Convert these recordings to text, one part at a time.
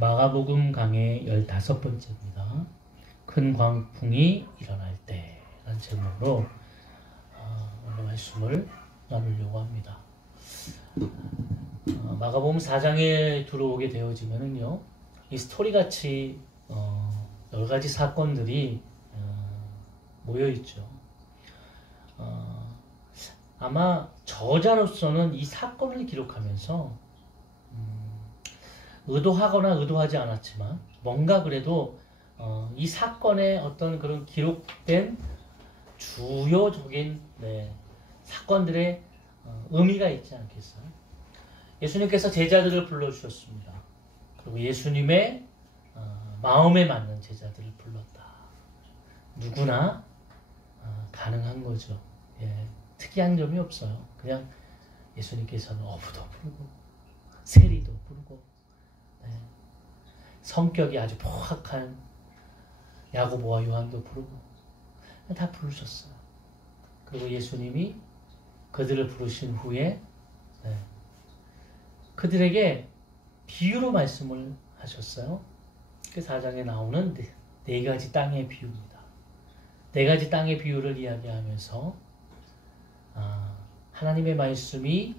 마가복음 강의 15번째입니다. 큰 광풍이 일어날 때 라는 제목으로 오늘 말씀을 나누려고 합니다. 마가복음 4장에 들어오게 되어지면은요, 이 스토리같이 여러 가지 사건들이 모여있죠. 아마 저자로서는 이 사건을 기록하면서 의도하거나 의도하지 않았지만 뭔가 그래도 이 사건의 어떤 그런 기록된 주요적인 사건들의 의미가 있지 않겠어요? 예수님께서 제자들을 불러주셨습니다. 그리고 예수님의 마음에 맞는 제자들을 불렀다. 누구나 가능한 거죠. 예, 특이한 점이 없어요. 그냥 예수님께서는 어부도 부르고 세리도 부르고 성격이 아주 포악한 야고보와 요한도 부르고 다 부르셨어요. 그리고 예수님이 그들을 부르신 후에 그들에게 비유로 말씀을 하셨어요. 그 4장에 나오는 네 가지 땅의 비유입니다. 네 가지 땅의 비유를 이야기하면서 하나님의 말씀이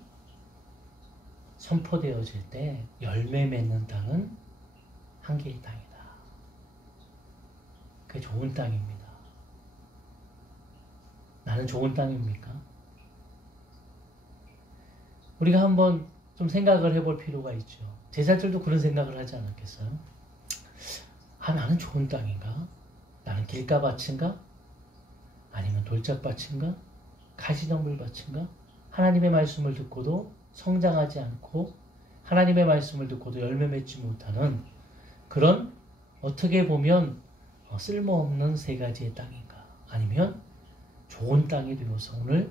선포되어질 때 열매 맺는 땅은 한 개의 땅이다. 그게 좋은 땅입니다. 나는 좋은 땅입니까? 우리가 한번 좀 생각을 해볼 필요가 있죠. 제자들도 그런 생각을 하지 않았겠어요? 나는 좋은 땅인가? 나는 길가밭인가? 아니면 돌짝밭인가? 가시덤불밭인가? 하나님의 말씀을 듣고도 성장하지 않고 하나님의 말씀을 듣고도 열매 맺지 못하는 그런 어떻게 보면 쓸모없는 세 가지의 땅인가? 아니면 좋은 땅이 되어서 오늘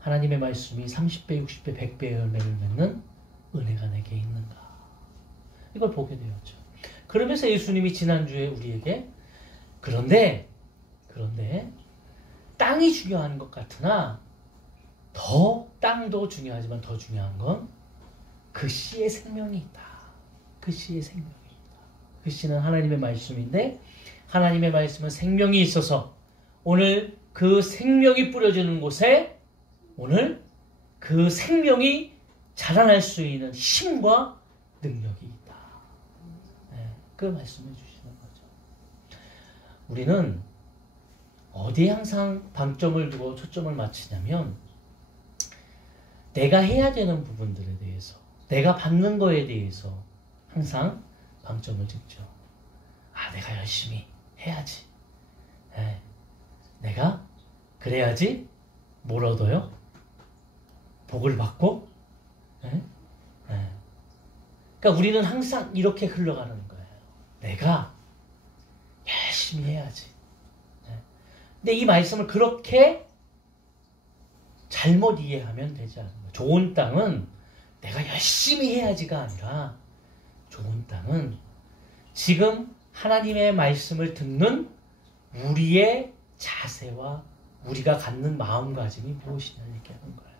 하나님의 말씀이 30배, 60배, 100배의 열매를 맺는 은혜가 내게 있는가? 이걸 보게 되었죠. 그러면서 예수님이 지난주에 우리에게 그런데 땅이 중요한 것 같으나 땅도 중요하지만 더 중요한 건 그 씨의 생명이 있다. 그 씨의 생명이 있다. 그 씨는 하나님의 말씀인데 하나님의 말씀은 생명이 있어서 오늘 그 생명이 뿌려지는 곳에 오늘 그 생명이 자라날 수 있는 힘과 능력이 있다. 그 말씀해 주시는 거죠. 우리는 어디에 항상 방점을 두고 초점을 맞추냐면 내가 해야 되는 부분들에 대해서 내가 받는 거에 대해서 항상 방점을 찍죠. 내가 열심히 해야지. 내가 그래야지 뭘 얻어요? 복을 받고. 그러니까 우리는 항상 이렇게 흘러가는 거예요. 내가 열심히 해야지. 근데 이 말씀을 그렇게 잘못 이해하면 되지 않는 거예요. 좋은 땅은 내가 열심히 해야지가 아니라 좋은 땅은 지금 하나님의 말씀을 듣는 우리의 자세와 우리가 갖는 마음가짐이 무엇이냐를 얘기하는 거예요.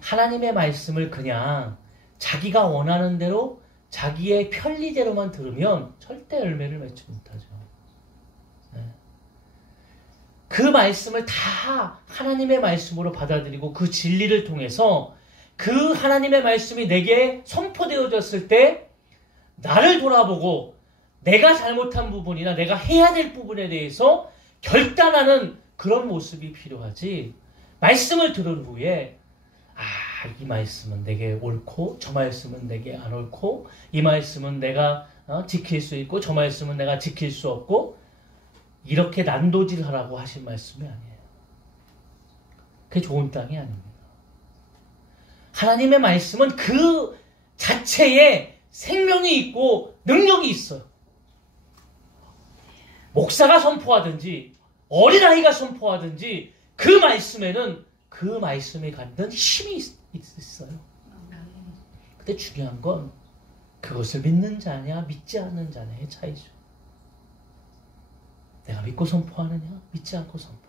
하나님의 말씀을 그냥 자기가 원하는 대로 자기의 편리대로만 들으면 절대 열매를 맺지 못하죠. 그 말씀을 다 하나님의 말씀으로 받아들이고 그 진리를 통해서 그 하나님의 말씀이 내게 선포되어졌을 때 나를 돌아보고 내가 잘못한 부분이나 내가 해야 될 부분에 대해서 결단하는 그런 모습이 필요하지. 말씀을 들은 후에 이 말씀은 내게 옳고 저 말씀은 내게 안 옳고 이 말씀은 내가 지킬 수 있고 저 말씀은 내가 지킬 수 없고 이렇게 난도질하라고 하신 말씀이 아니에요. 그게 좋은 땅이 아닙니다. 하나님의 말씀은 그 자체에 생명이 있고 능력이 있어요. 목사가 선포하든지 어린아이가 선포하든지 그 말씀에는 그 말씀이 갖는 힘이 있어요. 근데 중요한 건 그것을 믿는 자냐 믿지 않는 자냐의 차이죠. 내가 믿고 선포하느냐 믿지 않고 선포하느냐.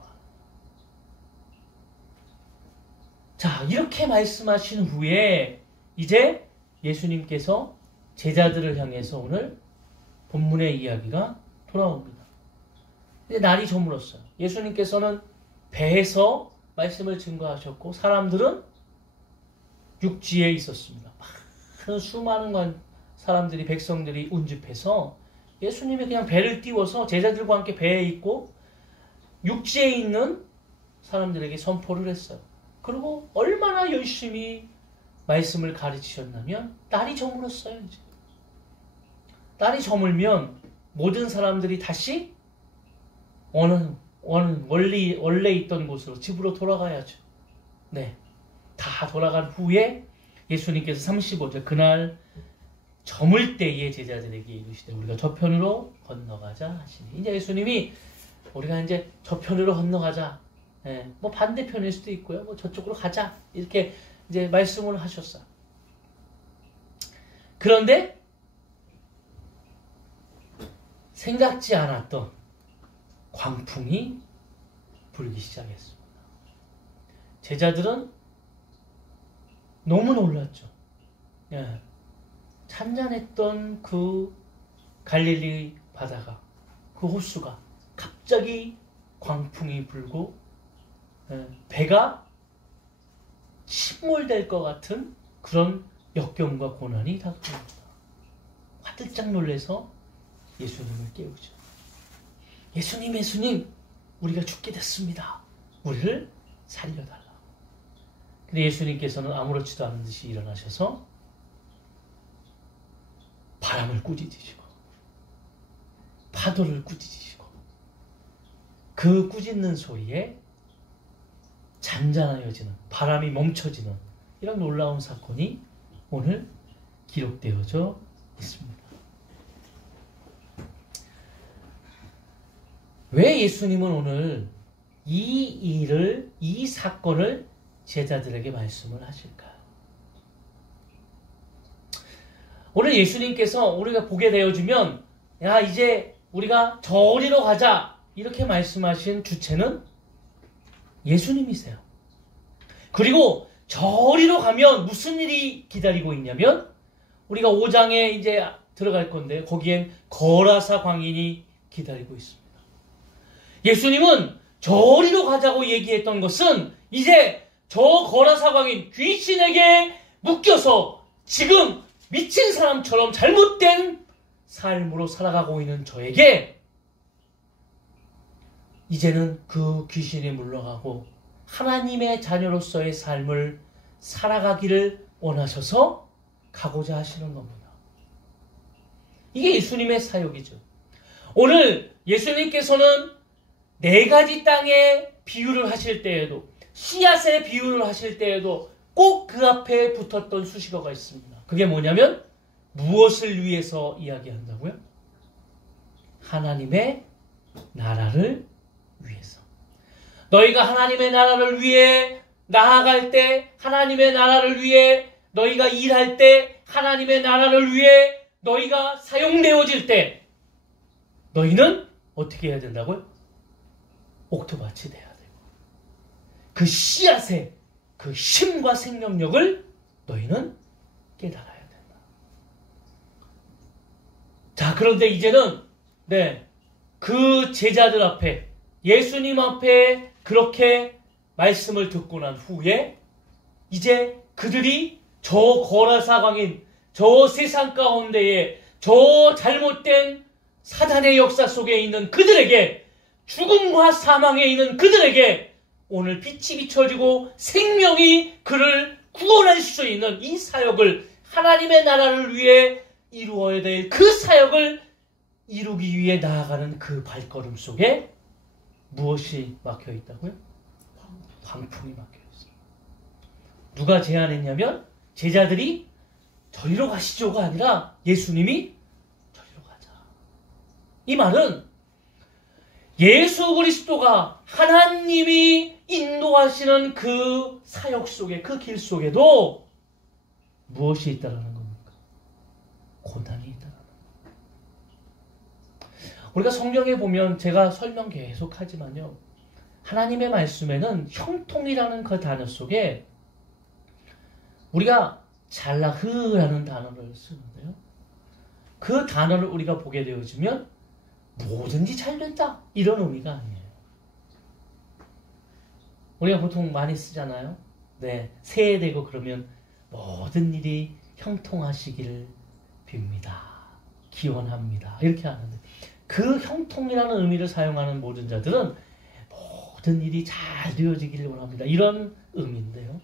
자, 이렇게 말씀하신 후에 이제 예수님께서 제자들을 향해서 오늘 본문의 이야기가 돌아옵니다. 이제 날이 저물었어요. 예수님께서는 배에서 말씀을 증거하셨고 사람들은 육지에 있었습니다. 수많은 사람들이 백성들이 운집해서 예수님이 그냥 배를 띄워서 제자들과 함께 배에 있고 육지에 있는 사람들에게 선포를 했어요. 그리고 얼마나 열심히 말씀을 가르치셨냐면 날이 저물었어요. 이제. 날이 저물면 모든 사람들이 다시 원래 있던 곳으로 집으로 돌아가야죠. 네. 다 돌아간 후에 예수님께서 35절 그날 저물 때에 제자들에게 이르시되 우리가 저편으로 건너가자 하시니 이제 예수님이 우리가 이제 저편으로 건너가자. 예, 뭐 반대편일 수도 있고요. 뭐 저쪽으로 가자. 이렇게 이제 말씀을 하셨어요. 그런데 생각지 않았던 광풍이 불기 시작했습니다. 제자들은 너무 놀랐죠. 예. 찬잔했던 그 갈릴리 바다가 그 호수가 갑자기 광풍이 불고 배가 침몰될 것 같은 그런 역경과 고난이 다가옵니다. 화들짝 놀라서 예수님을 깨우죠. 예수님, 우리가 죽게 됐습니다. 우리를 살려달라. 근데 예수님께서는 아무렇지도 않은 듯이 일어나셔서 바람을 꾸짖으시고 파도를 꾸짖으시고 그 꾸짖는 소리에 잔잔하여지는 바람이 멈춰지는 이런 놀라운 사건이 오늘 기록되어져 있습니다. 왜 예수님은 오늘 이 사건을 제자들에게 말씀을 하실까요? 오늘 예수님께서 우리가 보게 되어주면 야 이제 우리가 저리로 가자 이렇게 말씀하신 주체는 예수님이세요. 그리고 저리로 가면 무슨 일이 기다리고 있냐면 우리가 5장에 이제 들어갈 건데 거기엔 거라사 광인이 기다리고 있습니다. 예수님은 저리로 가자고 얘기했던 것은 이제 저 거라사 광인 귀신에게 묶여서 지금 미친 사람처럼 잘못된 삶으로 살아가고 있는 저에게 이제는 그 귀신이 물러가고 하나님의 자녀로서의 삶을 살아가기를 원하셔서 가고자 하시는 겁니다. 이게 예수님의 사역이죠. 오늘 예수님께서는 4가지 땅의 비유를 하실 때에도 씨앗의 비유를 하실 때에도 꼭 그 앞에 붙었던 수식어가 있습니다. 그게 뭐냐면 무엇을 위해서 이야기한다고요? 하나님의 나라를 위해서. 너희가 하나님의 나라를 위해 나아갈 때, 하나님의 나라를 위해 너희가 일할 때, 하나님의 나라를 위해 너희가 사용되어질 때 너희는 어떻게 해야 된다고요? 옥토밭이 돼야 되고 그 씨앗의 그 힘과 생명력을 너희는 깨달아야 된다. 자, 그런데 이제는 그 제자들 앞에 예수님 앞에 그렇게 말씀을 듣고 난 후에 이제 그들이 저 거라사 광인, 저 세상 가운데에 저 잘못된 사단의 역사 속에 있는 그들에게 죽음과 사망에 있는 그들에게 오늘 빛이 비춰지고 생명이 그를 구원할 수 있는 이 사역을 하나님의 나라를 위해 이루어야 될 그 사역을 이루기 위해 나아가는 그 발걸음 속에 무엇이 막혀 있다고요? 광풍이 막혀 있어요. 누가 제안했냐면 제자들이 저리로 가시죠가 아니라 예수님이 저리로 가자. 이 말은 예수 그리스도가 하나님이 인도하시는 그 사역 속에 그 길 속에도 무엇이 있다라는 겁니까? 고난이 있다라는 겁니다. 우리가 성경에 보면 제가 설명 계속 하지만요. 하나님의 말씀에는 형통이라는 그 단어 속에 우리가 잘라흐라는 단어를 쓰는데요. 그 단어를 우리가 보게 되어지면 뭐든지 잘 된다 이런 의미가 아니에요. 우리가 보통 많이 쓰잖아요. 네, 새해 되고 그러면 모든 일이 형통하시기를 빕니다. 기원합니다. 이렇게 하는데 그 형통이라는 의미를 사용하는 모든 자들은 모든 일이 잘 되어지기를 원합니다. 이런 의미인데요.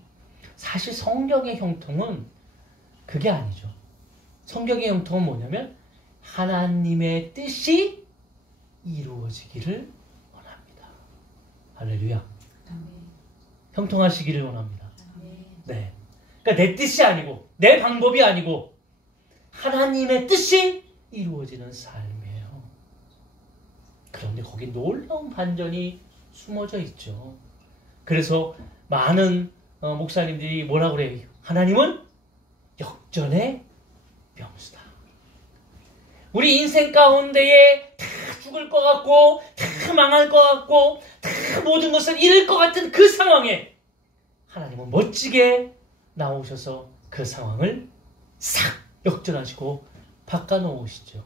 사실 성경의 형통은 그게 아니죠. 성경의 형통은 뭐냐면 하나님의 뜻이 이루어지기를 원합니다. 할렐루야. 형통하시기를 원합니다. 네. 그러니까 내 뜻이 아니고 내 방법이 아니고 하나님의 뜻이 이루어지는 삶이에요. 그런데 거기 놀라운 반전이 숨어져 있죠. 그래서 많은 목사님들이 뭐라고 그래요? 하나님은 역전의 명수다. 우리 인생 가운데에 다 죽을 것 같고 다 망할 것 같고 다 모든 것을 잃을 것 같은 그 상황에 하나님은 멋지게 나오셔서 그 상황을 싹 역전하시고 바꿔놓으시죠.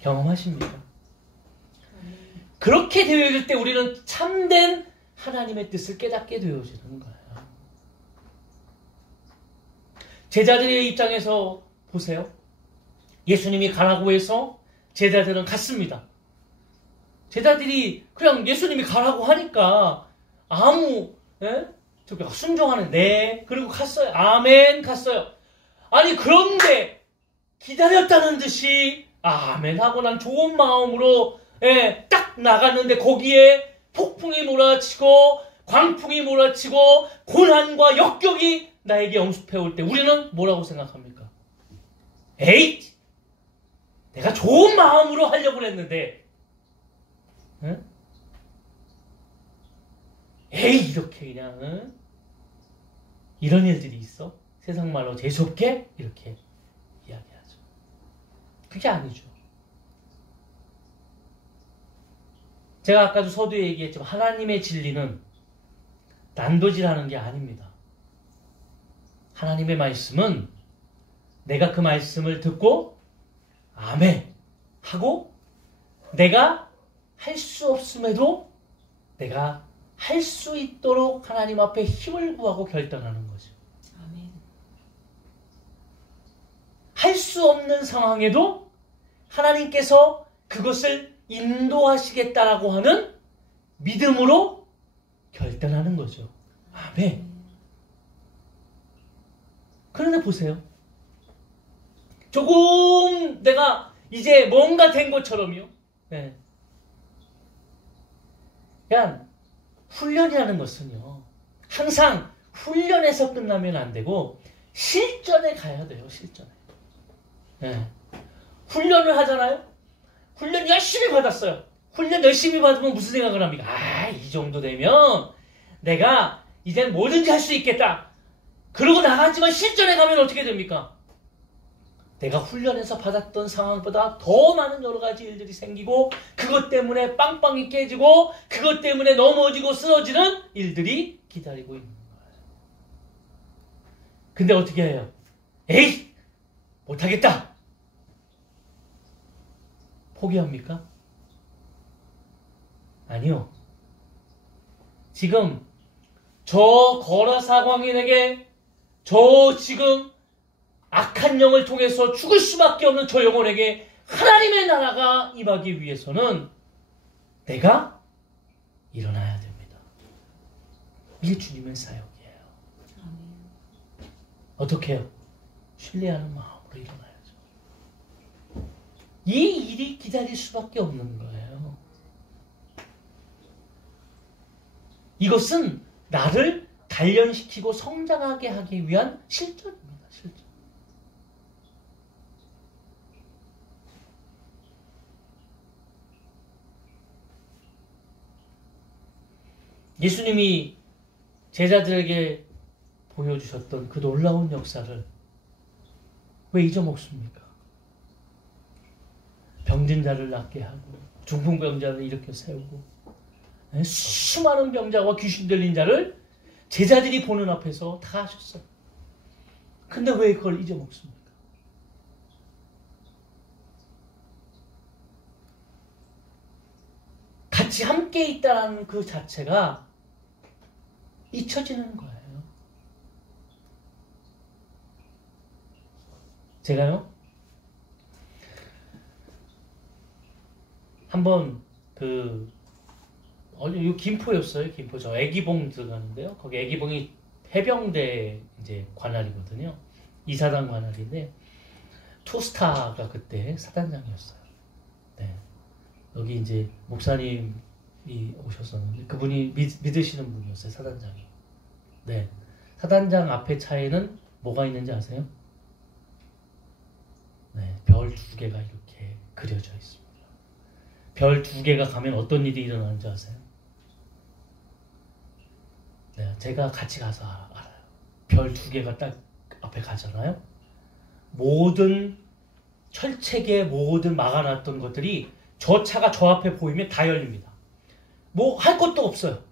경험하십니까? 그렇게 되어질 때 우리는 참된 하나님의 뜻을 깨닫게 되어지는 거예요. 제자들의 입장에서 보세요. 예수님이 가라고 해서 제자들은 갔습니다. 제자들이 그냥 예수님이 가라고 하니까 아무 순종하는 네 그리고 갔어요. 아멘 갔어요. 아니 그런데 기다렸다는 듯이 아멘 하고 난 좋은 마음으로 딱 나갔는데 거기에 폭풍이 몰아치고 광풍이 몰아치고 고난과 역경이 나에게 영습해 올 때 우리는 뭐라고 생각합니까? 에이! 내가 좋은 마음으로 하려고 했는데 에이 이렇게 그냥 이런 일들이 있어? 세상 말로 재수없게 이렇게 이야기하죠. 그게 아니죠. 제가 아까도 서두에 얘기했지만 하나님의 진리는 난도질하는 게 아닙니다. 하나님의 말씀은 내가 그 말씀을 듣고 아멘 하고 내가 할 수 없음에도 내가 할 수 있도록 하나님 앞에 힘을 구하고 결단하는 거죠. 할 수 없는 상황에도 하나님께서 그것을 인도하시겠다라고 하는 믿음으로 결단하는 거죠. 아멘. 그런데 보세요. 조금 내가 이제 뭔가 된 것처럼요. 네. 그냥 훈련이라는 것은요. 항상 훈련에서 끝나면 안 되고 실전에 가야 돼요. 실전에. 네. 훈련을 하잖아요. 훈련 열심히 받았어요. 훈련 열심히 받으면 무슨 생각을 합니까? 아, 이 정도 되면 내가 이젠 뭐든지 할 수 있겠다. 그러고 나가지만 실전에 가면 어떻게 됩니까? 내가 훈련해서 받았던 상황보다 더 많은 여러 가지 일들이 생기고 그것 때문에 빵빵이 깨지고 그것 때문에 넘어지고 쓰러지는 일들이 기다리고 있는 거예요. 근데 어떻게 해요? 에이! 못하겠다! 포기합니까? 아니요. 지금 저 거라사 광인에게 저 지금 악한 영을 통해서 죽을 수밖에 없는 저 영혼에게 하나님의 나라가 임하기 위해서는 내가 일어나야 됩니다. 이게 주님의 사역이에요. 어떻게 해요? 신뢰하는 마음으로 일어나야죠. 이 일이 기다릴 수밖에 없는 거예요. 이것은 나를 단련시키고 성장하게 하기 위한 실전입니다. 실전. 예수님이 제자들에게 보여주셨던 그 놀라운 역사를 왜 잊어먹습니까? 병든 자를 낫게 하고 중풍병자를 일으켜 세우고 수많은 병자와 귀신 들린 자를 제자들이 보는 앞에서 다 하셨어요. 근데 왜 그걸 잊어먹습니까? 같이 함께 있다는 그 자체가 잊혀지는 거예요. 제가요, 한번 이 김포였어요. 김포. 저 애기봉 들어가는데요. 거기 애기봉이 해병대 이제 관할이거든요. 이사단 관할인데, 투스타가 그때 사단장이었어요. 네. 여기 이제 목사님이 오셨었는데, 그분이 믿으시는 분이었어요. 사단장이. 네. 사단장 앞에 차에는 뭐가 있는지 아세요? 네. 별 2개가 이렇게 그려져 있습니다. 별 2개가 가면 어떤 일이 일어나는지 아세요? 네, 제가 같이 가서 알아요. 별 2개가 딱 앞에 가잖아요. 모든 철책에 모든 막아놨던 것들이 저 차가 저 앞에 보이면 다 열립니다. 뭐 할 것도 없어요.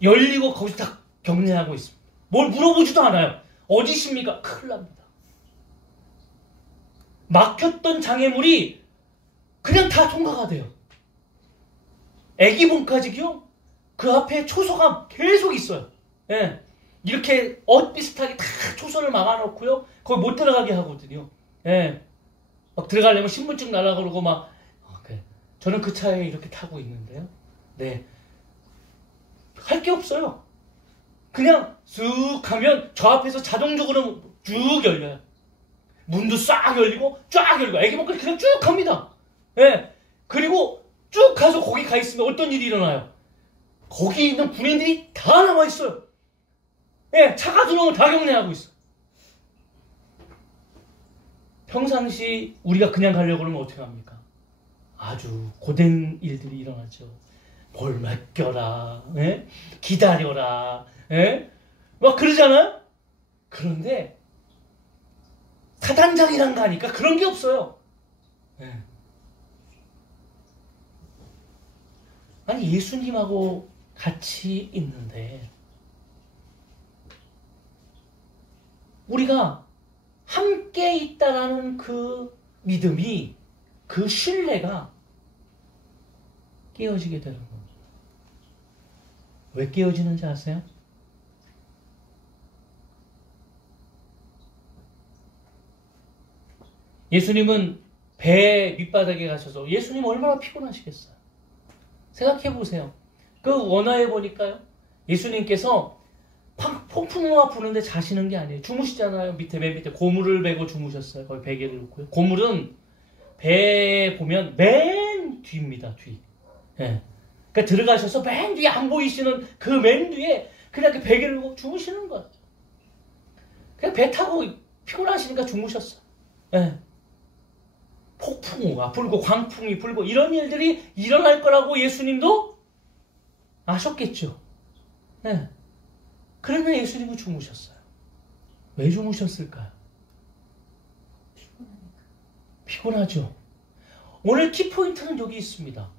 열리고 거기서 다 경례하고 있습니다. 뭘 물어보지도 않아요. 어디십니까? 큰일 납니다. 막혔던 장애물이 그냥 다 통과가 돼요. 애기봉까지요? 그 앞에 초소가 계속 있어요. 예. 이렇게 비슷하게 다 초소를 막아놓고요. 거기 못 들어가게 하거든요. 예. 막 들어가려면 신분증 날라 그러고 막. 그래. 저는 그 차에 이렇게 타고 있는데요. 네. 할 게 없어요. 그냥 쑥 가면 저 앞에서 자동적으로 쭉 열려요. 문도 싹 열리고 쫙 열리고 애기봉까지 그냥 쭉 갑니다. 예. 그리고 쭉 가서 거기 가 있으면 어떤 일이 일어나요? 거기 있는 군인들이 다 남아있어요. 예, 차가 들어오면 다 경례하고 있어요. 평상시 우리가 그냥 가려고 그러면 어떻게 합니까? 아주 고된 일들이 일어나죠. 뭘 맡겨라, 예? 기다려라, 예? 막 그러잖아요? 그런데 사단장이랑 가니까 그런 게 없어요. 예. 아니, 예수님하고 같이 있는데 우리가 함께 있다라는 그 믿음이, 그 신뢰가 깨어지게 되는 겁니다. 왜 깨어지는지 아세요? 예수님은 배 밑바닥에 가셔서, 예수님 얼마나 피곤하시겠어요? 생각해 보세요. 그 원화에 보니까요, 예수님께서 폭풍우가 부는데 자시는 게 아니에요. 주무시잖아요. 맨 밑에 고물을 베고 주무셨어요. 거기 베개를 놓고요. 고물은 배에 보면 맨 뒤입니다. 뒤. 예. 그러니까 들어가셔서 맨 뒤에 안 보이시는 그 맨 뒤에 그냥 이렇게 베개를 놓고 주무시는 거예요. 그냥 배 타고 피곤하시니까 주무셨어요. 예. 폭풍우가 불고 광풍이 불고 이런 일들이 일어날 거라고 예수님도 아셨겠죠. 네. 그러면 예수님은 주무셨어요. 왜 주무셨을까요? 피곤하죠. 오늘 키포인트는 여기 있습니다.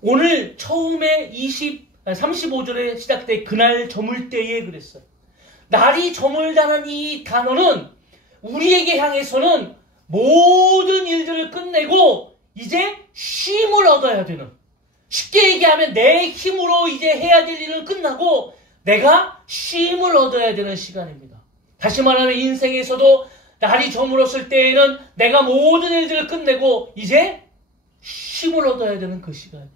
오늘 처음에 35절에 시작된 그날 저물 때에 그랬어요. 날이 저물다는 이 단어는 우리에게 향해서는 모든 일들을 끝내고 이제 쉼을 얻어야 되는, 쉽게 얘기하면 내 힘으로 이제 해야 될 일은 끝나고 내가 쉼을 얻어야 되는 시간입니다. 다시 말하면 인생에서도 날이 저물었을 때에는 내가 모든 일들을 끝내고 이제 쉼을 얻어야 되는 그 시간이에요.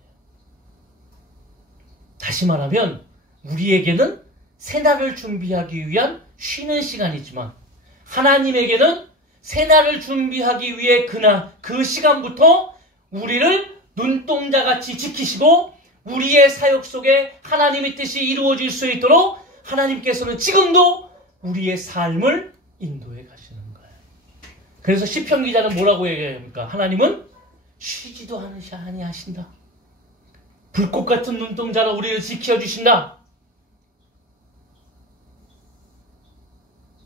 다시 말하면 우리에게는 새날을 준비하기 위한 쉬는 시간이지만 하나님에게는 새날을 준비하기 위해 그날, 그 시간부터 우리를 눈동자같이 지키시고 우리의 사역 속에 하나님의 뜻이 이루어질 수 있도록 하나님께서는 지금도 우리의 삶을 인도해 가시는 거예요. 그래서 시편 기자는 뭐라고 얘기합니까? 하나님은 쉬지도 아니하신다. 불꽃 같은 눈동자로 우리를 지켜주신다.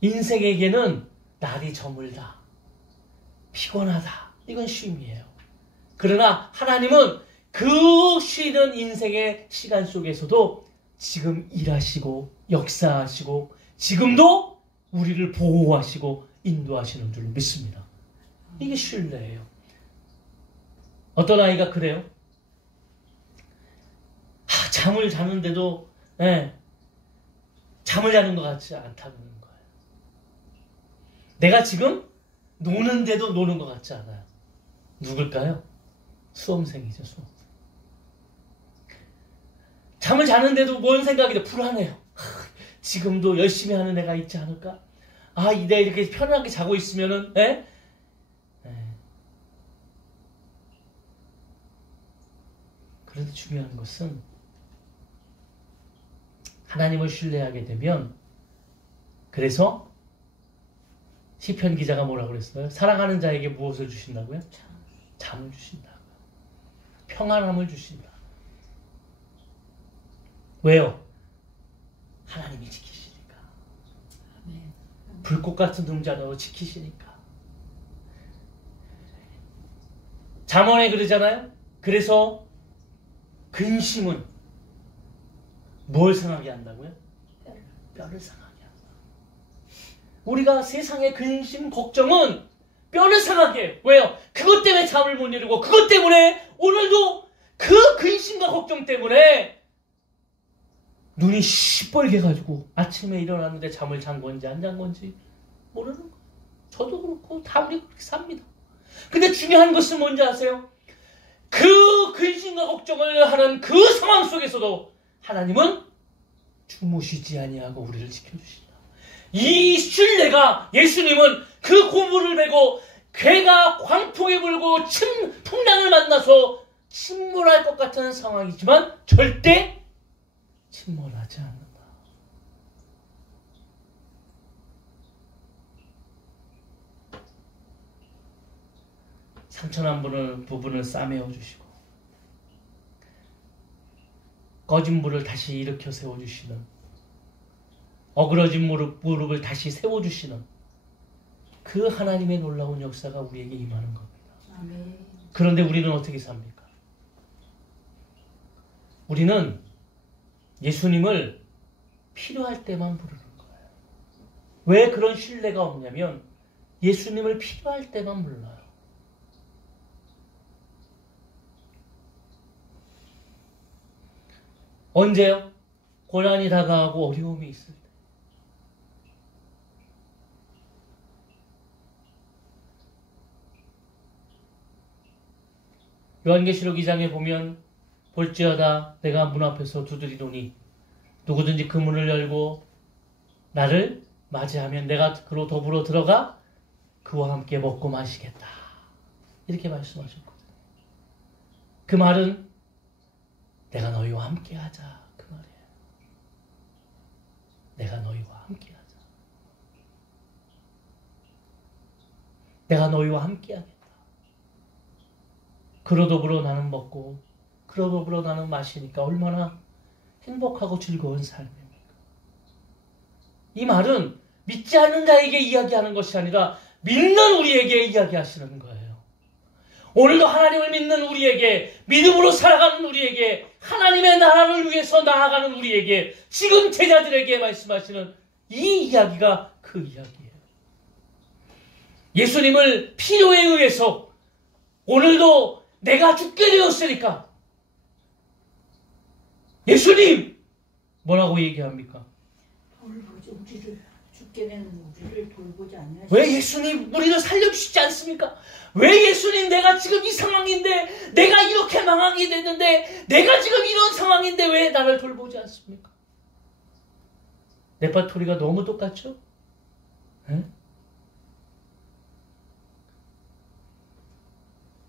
인생에게는 날이 저물다, 피곤하다, 이건 쉼이에요. 그러나 하나님은 그 쉬는 인생의 시간 속에서도 지금 일하시고 역사하시고 지금도 우리를 보호하시고 인도하시는 줄 믿습니다. 이게 신뢰예요. 어떤 아이가 그래요? 잠을 자는데도 잠을 자는 것 같지 않다는 거예요. 내가 지금 노는데도 노는 것 같지 않아요. 누굴까요? 수험생이죠. 수험생. 잠을 자는데도 뭔 생각이 돼? 불안해요. 지금도 열심히 하는 애가 있지 않을까? 내가 이렇게 편하게 자고 있으면은 그런데 중요한 것은 하나님을 신뢰하게 되면, 그래서 시편 기자가 뭐라고 그랬어요? 사랑하는 자에게 무엇을 주신다고요? 잠을 주신다고요. 평안함을 주신다. 왜요? 하나님이 지키시니까. 불꽃 같은 등잔으로 지키시니까. 잠언에 그러잖아요. 그래서 근심은 뭘 상하게 한다고요? 뼈를 상하게 한다. 우리가 세상의 근심, 걱정은 뼈를 상하게 해요. 왜요? 그것 때문에 잠을 못 이루고, 그것 때문에 오늘도 그 근심과 걱정 때문에 눈이 시뻘게 가지고 아침에 일어났는데 잠을 잔 건지 안 잔 건지 모르는 거예요. 저도 그렇고 다 우리 그렇게 삽니다. 근데 중요한 것은 뭔지 아세요? 그 근심과 걱정을 하는 그 상황 속에서도 하나님은 주무시지 아니하고 우리를 지켜주신다. 이 신뢰가, 예수님은 그 고물을 메고 괴가 광풍에 불고 풍랑을 만나서 침몰할 것 같은 상황이지만 절대 침몰하지 않는다. 상처난 부분을 싸매어 주시고, 꺼진 물을 다시 일으켜 세워주시는, 어그러진 무릎을 다시 세워주시는 그 하나님의 놀라운 역사가 우리에게 임하는 겁니다. 아멘. 그런데 우리는 어떻게 삽니까? 우리는 예수님을 필요할 때만 부르는 거예요. 왜 그런 신뢰가 없냐면 예수님을 필요할 때만 불러요. 언제요? 고난이 다가오고 어려움이 있을 때. 요한계시록 2장에 보면 볼지어다 내가 문 앞에서 두드리노니 누구든지 그 문을 열고 나를 맞이하면 내가 그로 더불어 들어가 그와 함께 먹고 마시겠다. 이렇게 말씀하셨거든요. 그 말은 내가 너희와 함께 하자. 그 말이에요. 내가 너희와 함께 하자. 내가 너희와 함께 하겠다. 그로 더불어 나는 먹고 그로 더불어 나는 마시니까 얼마나 행복하고 즐거운 삶입니까? 이 말은 믿지 않는 자에게 이야기하는 것이 아니라 믿는 우리에게 이야기하시는 거예요. 오늘도 하나님을 믿는 우리에게, 믿음으로 살아가는 우리에게, 하나님의 나라를 위해서 나아가는 우리에게, 지금 제자들에게 말씀하시는 이 이야기가 그 이야기예요. 예수님을 필요에 의해서 오늘도 내가 죽게 되었으니까 예수님! 뭐라고 얘기합니까? 우리를 죽게 되는 우리를 돌보지 않냐? 왜 예수님 우리를 살려주시지 않습니까? 왜 예수님 내가 지금 이 상황인데, 내가 이렇게 망하게 됐는데, 내가 지금 이런 상황인데 왜 나를 돌보지 않습니까? 레파토리가 너무 똑같죠? 네?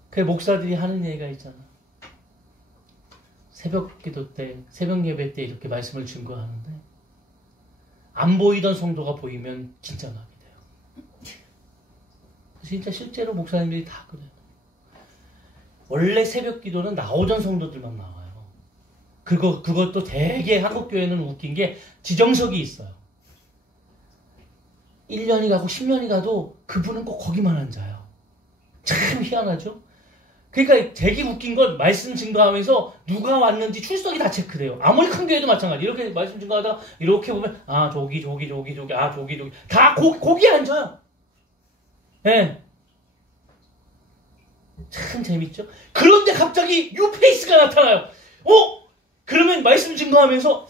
그 목사들이 하는 얘기가 있잖아. 새벽 기도 때, 새벽 예배 때 이렇게 말씀을 증거하는데 안 보이던 성도가 보이면 진짜 나게 돼요. 진짜 실제로 목사님들이 다 그래요. 원래 새벽 기도는 나오던 성도들만 나와요. 그것도 되게 한국교회는 웃긴 게 지정석이 있어요. 1년이 가고 10년이 가도 그분은 꼭 거기만 앉아요. 참 희한하죠? 그러니까 되게 웃긴 건 말씀 증거하면서 누가 왔는지 출석이 다 체크돼요. 아무리 큰 교회도 마찬가지. 이렇게 말씀 증거하다가 이렇게 보면 아 저기 아 저기 다 거기에 앉아요. 예. 네. 참 재밌죠? 그런데 갑자기 뉴페이스가 나타나요. 그러면 말씀 증거하면서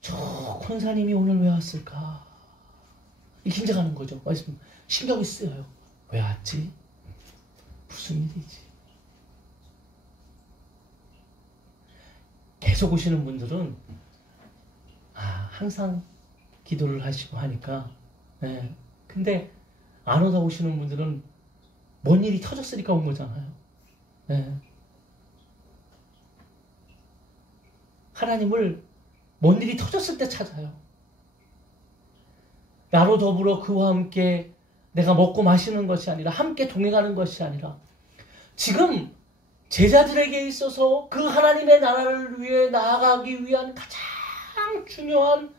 저 권사님이 오늘 왜 왔을까? 긴장하는 거죠. 말씀 신경이 쓰여요. 왜 왔지? 무슨 일이지? 계속 오시는 분들은 항상 기도를 하시고 하니까 네. 근데 안 오다 오시는 분들은 뭔 일이 터졌으니까 온 거잖아요. 네. 하나님을 뭔 일이 터졌을 때 찾아요. 나로 더불어 그와 함께 내가 먹고 마시는 것이 아니라 함께 동행하는 것이 아니라 지금 제자들에게 있어서 그 하나님의 나라를 위해 나아가기 위한 가장 중요한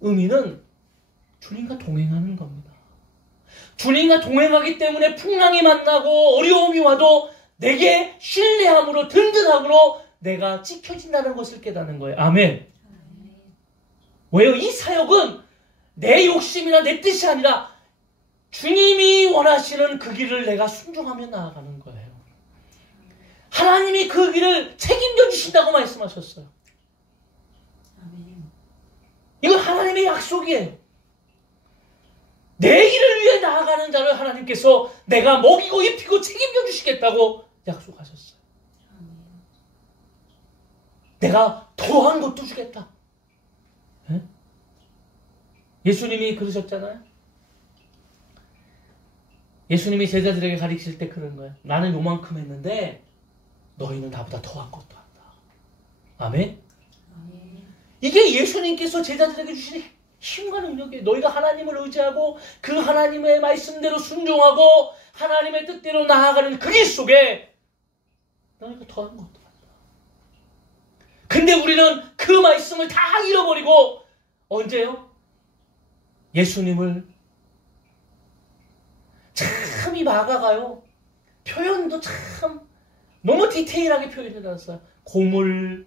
의미는 주님과 동행하는 겁니다. 주님과 동행하기 때문에 풍랑이 만나고 어려움이 와도 내게 신뢰함으로 든든함으로 내가 지켜진다는 것을 깨닫는 거예요. 아멘. 왜요? 이 사역은 내 욕심이나 내 뜻이 아니라 주님이 원하시는 그 길을 내가 순종하며 나아가는 거예요. 하나님이 그 길을 책임져 주신다고 말씀하셨어요. 이건 하나님의 약속이에요. 내 길을 위해 나아가는 자를 하나님께서 내가 먹이고 입히고 책임져 주시겠다고 약속하셨어요. 내가 더한 것도 주겠다. 네? 예수님이 그러셨잖아요. 예수님이 제자들에게 가르칠 때 그런 거예요. 나는 요만큼 했는데 너희는 나보다 더한 것도 한다. 아멘? 이게 예수님께서 제자들에게 주신 힘과 능력이에요. 너희가 하나님을 의지하고 그 하나님의 말씀대로 순종하고 하나님의 뜻대로 나아가는 그 길 속에 너희가 더한 것도 한다. 근데 우리는 그 말씀을 다 잃어버리고 언제요? 예수님을 참 이 마가가요. 표현도 참 너무 디테일하게 표현해놨어요. 고물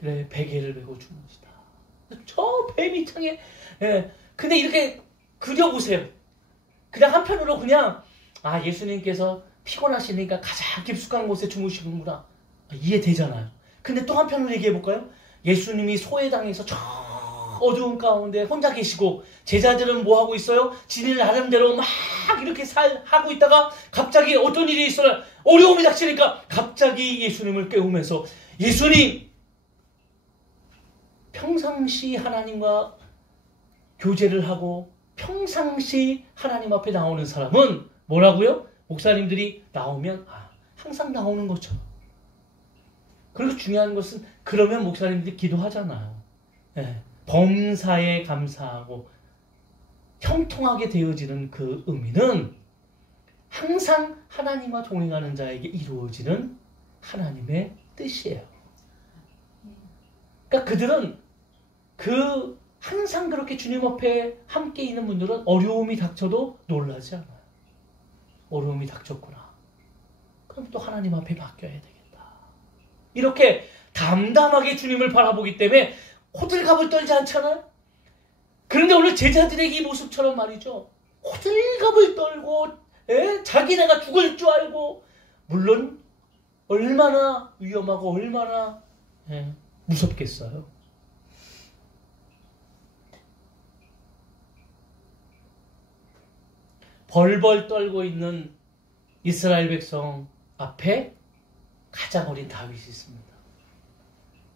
그래 베개를 메고 주무시다. 저 배 밑창에 근데 이렇게 그려보세요. 그냥 한편으로 그냥 예수님께서 피곤하시니까 가장 깊숙한 곳에 주무시는구나. 이해되잖아요. 근데 또 한편으로 얘기해볼까요? 예수님이 소외당해서 저 어두운 가운데 혼자 계시고 제자들은 뭐 하고 있어요? 지들 나름대로 막 이렇게 하고 있다가 갑자기 어떤 일이 있어요? 어려움이 닥치니까 갑자기 예수님을 깨우면서 예수님 평상시 하나님과 교제를 하고 평상시 하나님 앞에 나오는 사람은 뭐라고요? 목사님들이 나오면 항상 나오는 것처럼. 그리고 중요한 것은 그러면 목사님들이 기도하잖아요. 네. 범사에 감사하고 형통하게 되어지는 그 의미는 항상 하나님과 동행하는 자에게 이루어지는 하나님의 뜻이에요. 그러니까 그들은 항상 그렇게 주님 앞에 함께 있는 분들은 어려움이 닥쳐도 놀라지 않아요. 어려움이 닥쳤구나. 그럼 또 하나님 앞에 맡겨야 되겠다. 이렇게 담담하게 주님을 바라보기 때문에 호들갑을 떨지 않잖아요. 그런데 오늘 제자들의 이 모습처럼 말이죠. 호들갑을 떨고 자기네가 죽을 줄 알고 물론 얼마나 위험하고 얼마나 무섭겠어요. 벌벌 떨고 있는 이스라엘 백성 앞에 가장 어린 다윗이 있습니다.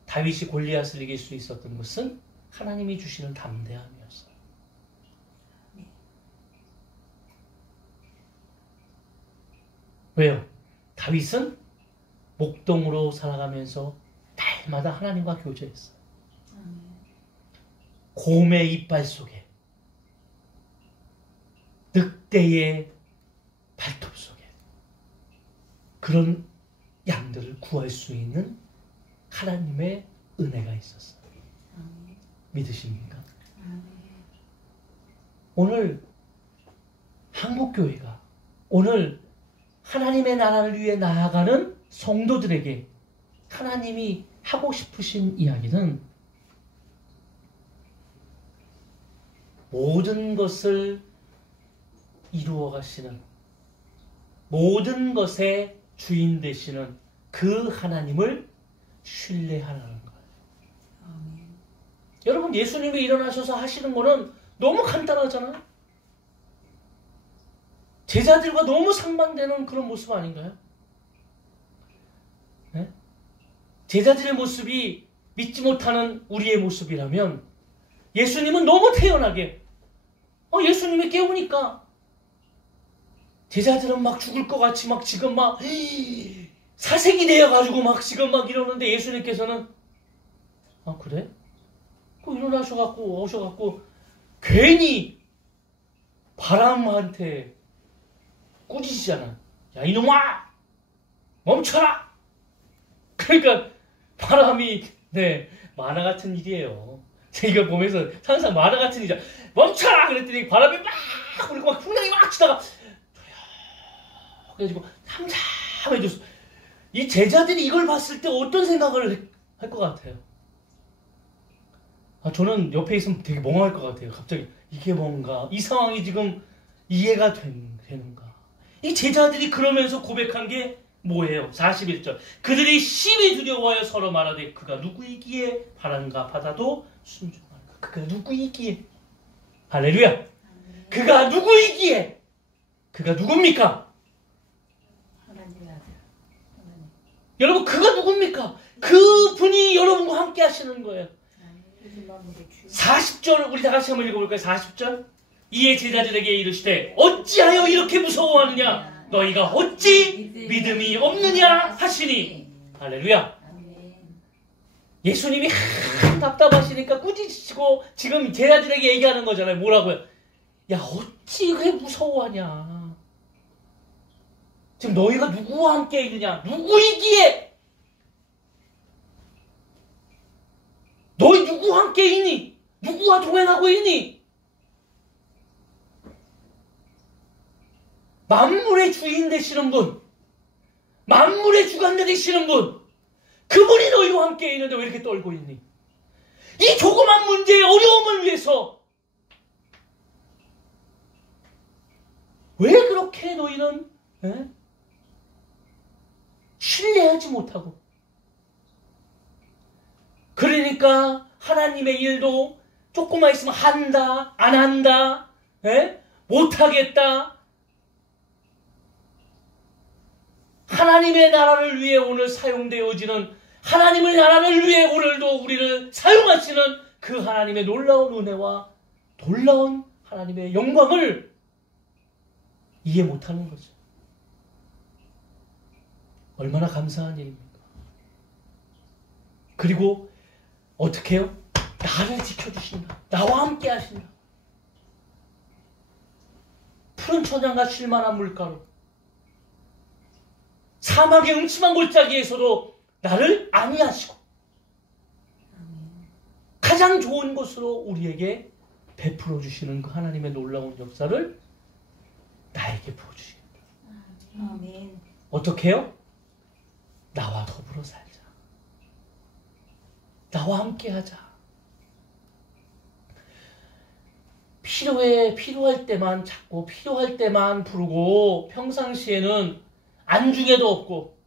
다윗이 골리앗을 이길 수 있었던 것은 하나님이 주시는 담대함이었어요. 왜요? 다윗은 목동으로 살아가면서 날마다 하나님과 교제했어요. 곰의 이빨 속에 늑대의 발톱 속에 그런 양들을 구할 수 있는 하나님의 은혜가 있었어요. 믿으십니까? 오늘 한국교회가 오늘 하나님의 나라를 위해 나아가는 성도들에게 하나님이 하고 싶으신 이야기는 모든 것을 이루어 가시는, 모든 것의 주인 되시는 그 하나님을 신뢰하라는 거예요. 아멘. 여러분, 예수님이 일어나셔서 하시는 거는 너무 간단하잖아요. 제자들과 너무 상반되는 그런 모습 아닌가요? 네? 제자들의 모습이 믿지 못하는 우리의 모습이라면 예수님은 너무 태연하게 예수님이 깨우니까 제자들은 막 죽을 것 같이 막 지금 막 사색이 되어가지고 막 지금 막 이러는데 예수님께서는 그래? 그 일어나셔갖고 오셔갖고 괜히 바람한테 꾸짖으시잖아. 야 이놈아! 멈춰라! 그러니까 바람이 만화 같은 일이에요. 제가 보면서 항상 만화 같은 일이야. 멈춰라! 그랬더니 바람이 막 불고 막 풍랑이 막 치다가 그래가지고 삼삼해졌어. 이 제자들이 이걸 봤을 때 어떤 생각을 할 것 같아요? 저는 옆에 있으면 되게 멍할 것 같아요. 갑자기 이게 뭔가 이 상황이 지금 이해가 되는가? 이 제자들이 그러면서 고백한 게 뭐예요? 41절. 그들이 심히 두려워하여 서로 말하되 그가 누구이기에 바람과 바다도 순종하는가? 그가 누구이기에? 할렐루야! 그가 누구이기에? 그가 누굽니까? 하나님의 아들. 하나님. 여러분, 그가 누굽니까? 그분이 여러분과 함께 하시는 거예요. 40절 우리 다 같이 한번 읽어볼까요? 40절. 이에 제자들에게 이르시되 어찌하여 이렇게 무서워하느냐? 너희가 어찌 믿음이 없느냐 하시니. 할렐루야. 예수님이 답답하시니까 꾸짖으시고 지금 제자들에게 얘기하는 거잖아요. 뭐라고요? 야 어찌 그게 무서워하냐? 지금 너희가 누구와 함께 있느냐? 누구이기에? 너희 누구와 함께 있니? 누구와 동행하고 있니? 만물의 주인 되시는 분, 만물의 주관 되시는 분, 그분이 너희와 함께 있는데 왜 이렇게 떨고 있니? 이 조그만 문제의 어려움을 위해서 왜 그렇게 너희는 신뢰하지 못하고, 그러니까 하나님의 일도 조금만 있으면 한다, 안 한다, 못하겠다. 하나님의 나라를 위해 오늘 사용되어지는, 하나님의 나라를 위해 오늘도 우리를 사용하시는 그 하나님의 놀라운 은혜와 놀라운 하나님의 영광을 이해 못하는 거죠. 얼마나 감사한 일입니까? 그리고 어떻게 해요? 나를 지켜주신다. 나와 함께 하신다. 푸른 초장과 쉴만한 물가로, 사막의 음침한 골짜기에서도 나를 안위하시고 가장 좋은 곳으로 우리에게 베풀어 주시는 그 하나님의 놀라운 역사를 나에게 부어주시겠다. 아멘. 어떻게 해요? 나와 더불어 살자. 나와 함께 하자. 필요할 때만 찾고 필요할 때만 부르고 평상시에는 안중에도 없고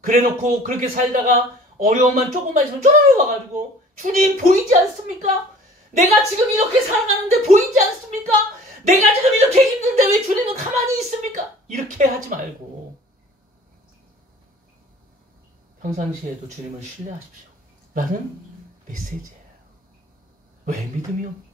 그래놓고 그렇게 살다가 어려움만 조금만 있으면 쪼르르 와가지고 주님 보이지 않습니까? 내가 지금 이렇게 살아가는데 보이지 않습니까? 내가 지금 이렇게 힘든데 왜 주님은 가만히 있습니까? 이렇게 하지 말고 평상시에도 주님을 신뢰하십시오 라는 메시지예요. 왜 믿음이 없냐?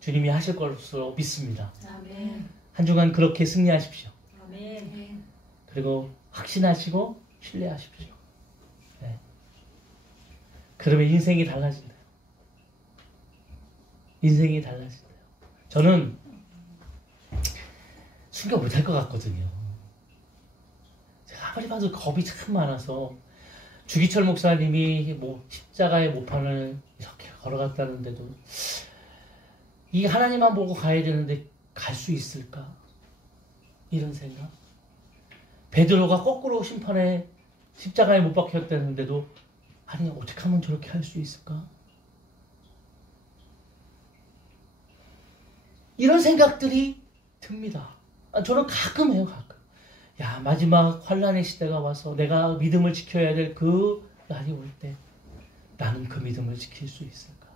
주님이 하실 것으로 믿습니다. 아멘. 한 주간 그렇게 승리하십시오. 아멘. 그리고 확신하시고 신뢰하십시오. 네. 그러면 인생이 달라진대요. 인생이 달라진대요. 저는 순교 못할 것 같거든요. 제가 아무리 봐도 겁이 참 많아서 주기철 목사님이 십자가의 모판을 이렇게 걸어갔다는데도 이 하나님만 보고 가야 되는데 갈 수 있을까? 이런 생각. 베드로가 거꾸로 심판에 십자가에 못 박혔다는데도 아니 어떻게 하면 저렇게 할 수 있을까? 이런 생각들이 듭니다. 저는 가끔 해요, 가끔. 야, 마지막 환란의 시대가 와서 내가 믿음을 지켜야 될 그 날이 올 때 나는 그 믿음을 지킬 수 있을까?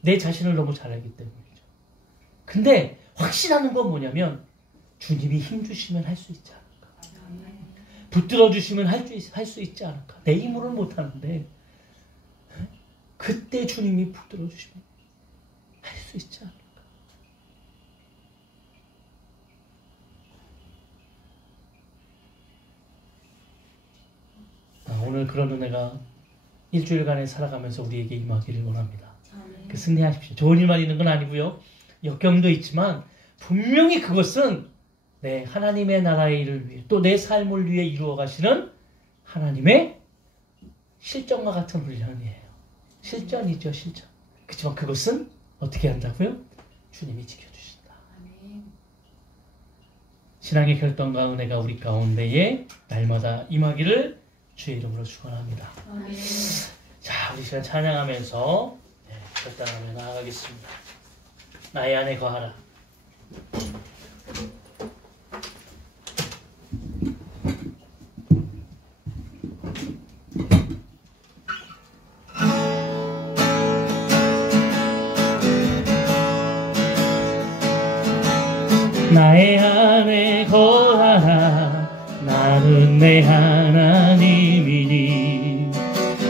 내 자신을 너무 잘 알기 때문이죠. 근데 확신하는 건 뭐냐면 주님이 힘주시면 할 수 있지 않을까? 붙들어 주시면 할 수 있지 않을까? 내 힘으로는 못하는데 그때 주님이 붙들어 주시면 할 수 있지 않을까? 오늘 그런 은혜가 일주일간에 살아가면서 우리에게 임하기를 원합니다. 그 승리하십시오. 좋은 일만 있는 건 아니고요. 역경도 있지만 분명히 그것은 하나님의 나라의 일을 위해 또 내 삶을 위해 이루어 가시는 하나님의 실전과 같은 훈련이에요. 실전이죠, 실전. 그렇지만 그것은 어떻게 한다고요? 주님이 지켜주신다. 신앙의 결단과 은혜가 우리 가운데에 날마다 임하기를 주의 이름으로 축원합니다. 자, 우리 시간 찬양하면서 결단하며 나아가겠습니다. 나의 안에 거하라. 나의 안에 거하라. 나는 내 하나님이니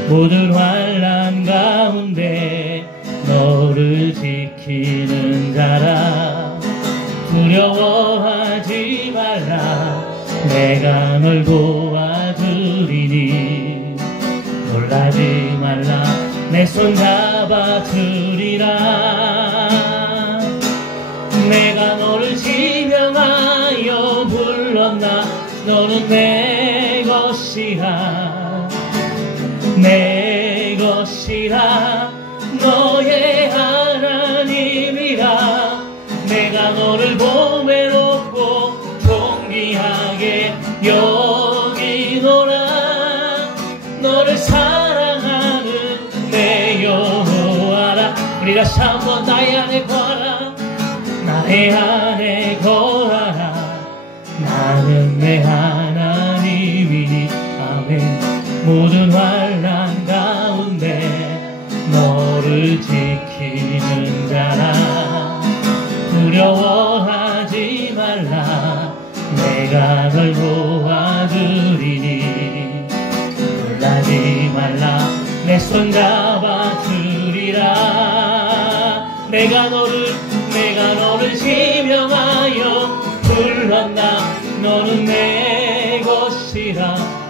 모든 환난 가운데 너를 지키는 자라. 두려워하지 말라. 내가 널 도와주리니 놀라지 말라. 내 손 잡아주리라. 내가 너를 지명하여 불렀나. 너는 내 것이라. 내 것이라. 너의 하나님이라. 내가 너를 보배 높고 존귀하게 여기노라. 너를 사랑하는 내 여호와라. 우리 다시 한번 나의 안에 거하라. 나의 안에 거하라. 나는 내 하나님이니. 아멘. 모든 환난 가운데 너를 지키는 자라. 두려워하지 말라. 내가 널 도와주리니 놀라지 말라. 내 손 잡아주리라. 내가 너를 지명하여 불렀나. 너는 내 것이라.